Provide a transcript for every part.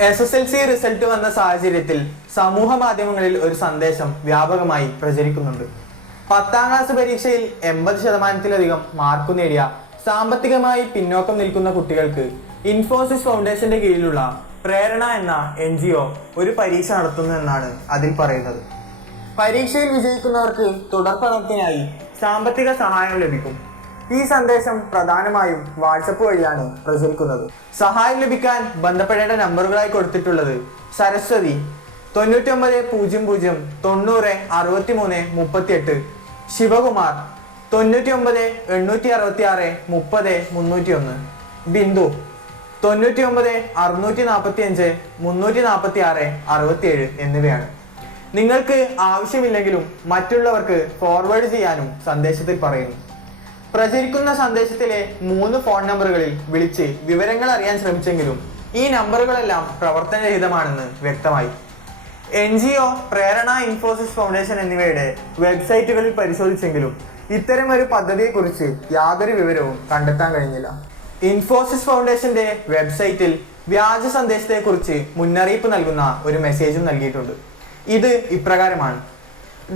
S S L C result വന്ന സാഹചര്യത്തിൽ സമൂഹ മാധ്യമങ്ങളിൽ ഒരു സന്ദേശം വ്യാപകമായി പ്രചരിക്കുന്നുണ്ട്. പത്താം ക്ലാസ് പരീക്ഷയിൽ എൺപത് ശതമാനത്തിലധികം മാർക്ക് നേടിയ സാമ്പത്തികമായി പിന്നോക്കം നിൽക്കുന്ന കുട്ടികൾക്ക് ഇൻഫോസിസ് ഫൗണ്ടേഷന്റെ കീഴിലുള്ള പ്രേരണ എന്ന എൻ ജി ഒ ഒരു പരീക്ഷ നടത്തുന്നു എന്നാണ് അതിൽ പറയുന്നത്. പരീക്ഷയിൽ വിജയിക്കുന്നവർക്ക് തുടർ പഠനത്തിനായി സാമ്പത്തിക സഹായം ലഭിക്കും. ഈ സന്ദേശം പ്രധാനമായും വാട്സപ്പ് വഴിയാണ് പ്രചരിക്കുന്നത്. സഹായം ലഭിക്കാൻ ബന്ധപ്പെടേണ്ട നമ്പറുകളായി കൊടുത്തിട്ടുള്ളത് സരസ്വതി തൊണ്ണൂറ്റി ഒമ്പത് പൂജ്യം പൂജ്യം തൊണ്ണൂറ് അറുപത്തി മൂന്ന് മുപ്പത്തി എട്ട് ശിവകുമാർ തൊണ്ണൂറ്റി ഒമ്പത് എണ്ണൂറ്റി അറുപത്തി ആറ് മുപ്പത് മുന്നൂറ്റി ഒന്ന് ബിന്ദു തൊണ്ണൂറ്റി ഒമ്പത് അറുന്നൂറ്റി നാൽപ്പത്തി അഞ്ച് മുന്നൂറ്റി നാൽപ്പത്തി ആറ് അറുപത്തിയേഴ് എന്നിവയാണ്. നിങ്ങൾക്ക് ആവശ്യമില്ലെങ്കിലും മറ്റുള്ളവർക്ക് ഫോർവേഡ് ചെയ്യാനും സന്ദേശത്തിൽ പറയുന്നു. പ്രചരിക്കുന്ന സന്ദേശത്തിലെ മൂന്ന് ഫോൺ നമ്പറുകളിൽ വിളിച്ച് വിവരങ്ങൾ അറിയാൻ ശ്രമിച്ചെങ്കിലും ഈ നമ്പറുകളെല്ലാം പ്രവർത്തനരഹിതമാണെന്ന് വ്യക്തമായി. എൻ ജി ഒ പ്രേരണ ഇൻഫോസിസ് ഫൗണ്ടേഷൻ എന്നിവയുടെ വെബ്സൈറ്റുകളിൽ പരിശോധിച്ചെങ്കിലും ഇത്തരം ഒരു പദ്ധതിയെക്കുറിച്ച് യാതൊരു വിവരവും കണ്ടെത്താൻ കഴിഞ്ഞില്ല. ഇൻഫോസിസ് ഫൗണ്ടേഷന്റെ വെബ്സൈറ്റിൽ വ്യാജ സന്ദേശത്തെക്കുറിച്ച് മുന്നറിയിപ്പ് നൽകുന്ന ഒരു മെസ്സേജും നൽകിയിട്ടുണ്ട്. ഇത് ഇപ്രകാരമാണ്.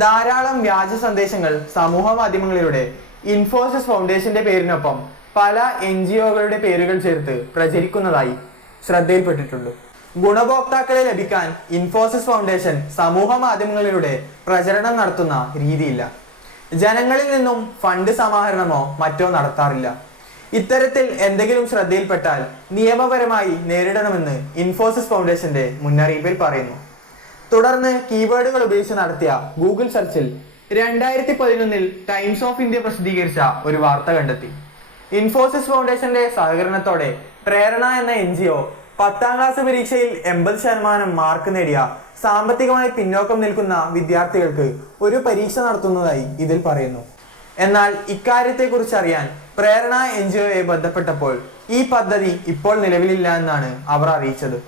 ധാരാളം വ്യാജ സന്ദേശങ്ങൾ സമൂഹ മാധ്യമങ്ങളിലൂടെ ഇൻഫോസിസ് ഫൗണ്ടേഷന്റെ പേരിനൊപ്പം പല എൻ ജി ഒകളുടെ പേരുകൾ ചേർത്ത് പ്രചരിക്കുന്നതായി ശ്രദ്ധയിൽപ്പെട്ടിട്ടുണ്ട്. ഗുണഭോക്താക്കളെ ലഭിക്കാൻ ഇൻഫോസിസ് ഫൗണ്ടേഷൻ സമൂഹ മാധ്യമങ്ങളിലൂടെ പ്രചരണം നടത്തുന്ന രീതിയില്ല. ജനങ്ങളിൽ നിന്നും ഫണ്ട് സമാഹരണമോ മറ്റോ നടത്താറില്ല. ഇത്തരത്തിൽ എന്തെങ്കിലും ശ്രദ്ധയിൽപ്പെട്ടാൽ നിയമപരമായി നേരിടണമെന്ന് ഇൻഫോസിസ് ഫൗണ്ടേഷന്റെ മുന്നറിയിപ്പിൽ പറയുന്നു. തുടർന്ന് കീവേഡുകൾ ഉപയോഗിച്ച് നടത്തിയ ഗൂഗിൾ സെർച്ചിൽ രണ്ടായിരത്തി പതിനൊന്നിൽ ടൈംസ് ഓഫ് ഇന്ത്യ പ്രസിദ്ധീകരിച്ച ഒരു വാർത്ത കണ്ടെത്തി. ഇൻഫോസിസ് ഫൗണ്ടേഷന്റെ സഹകരണത്തോടെ പ്രേരണ എന്ന എൻ ജി ഒ പത്താം ക്ലാസ് പരീക്ഷയിൽ എൺപത് ശതമാനം മാർക്ക് നേടിയ സാമ്പത്തികമായി പിന്നോക്കം നിൽക്കുന്ന വിദ്യാർത്ഥികൾക്ക് ഒരു പരീക്ഷ നടത്തുന്നതായി ഇതിൽ പറയുന്നു. എന്നാൽ ഇക്കാര്യത്തെക്കുറിച്ച് അറിയാൻ പ്രേരണ എൻ ജി ഒയെ ബന്ധപ്പെട്ടപ്പോൾ ഈ പദ്ധതി ഇപ്പോൾ നിലവിലില്ല എന്നാണ് അവർ അറിയിച്ചത്.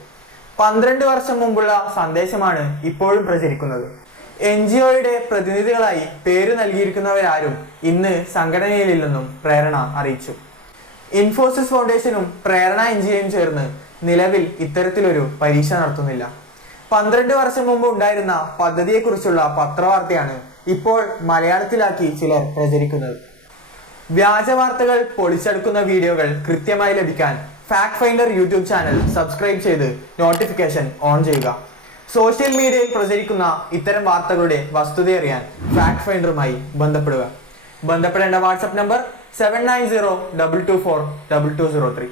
പന്ത്രണ്ട് വർഷം മുമ്പുള്ള സന്ദേശമാണ് ഇപ്പോഴും പ്രചരിക്കുന്നത്. എൻ ജി ഒയുടെ പ്രതിനിധികളായി പേര് നൽകിയിരിക്കുന്നവരാരും ഇന്ന് സംഘടനയിലില്ലെന്നും പ്രേരണ അറിയിച്ചു. ഇൻഫോസിസ് ഫൗണ്ടേഷനും പ്രേരണ എൻ ജി ഒയും ചേർന്ന് നിലവിൽ ഇത്തരത്തിലൊരു പരീക്ഷ നടത്തുന്നില്ല. പന്ത്രണ്ട് വർഷം മുമ്പ് ഉണ്ടായിരുന്ന പദ്ധതിയെക്കുറിച്ചുള്ള പത്രവാർത്തയാണ് ഇപ്പോൾ മലയാളത്തിലാക്കി ചിലർ പ്രചരിക്കുന്നത്. വ്യാജ വാർത്തകൾ പൊളിച്ചെടുക്കുന്ന വീഡിയോകൾ കൃത്യമായി ലഭിക്കാൻ fact finder YouTube channel subscribe ചെയ്ത് നോട്ടിഫിക്കേഷൻ ഓൺ ചെയ്യുക. സോഷ്യൽ മീഡിയയിൽ പ്രചരിക്കുന്ന ഇത്തരം വാർത്തകളുടെ വസ്തുത അറിയാൻ ഫാക്ട് ഫൈൻഡറുമായി ബന്ധപ്പെടുക. ബന്ധപ്പെടേണ്ട WhatsApp number seven nine zero double two four double two zero three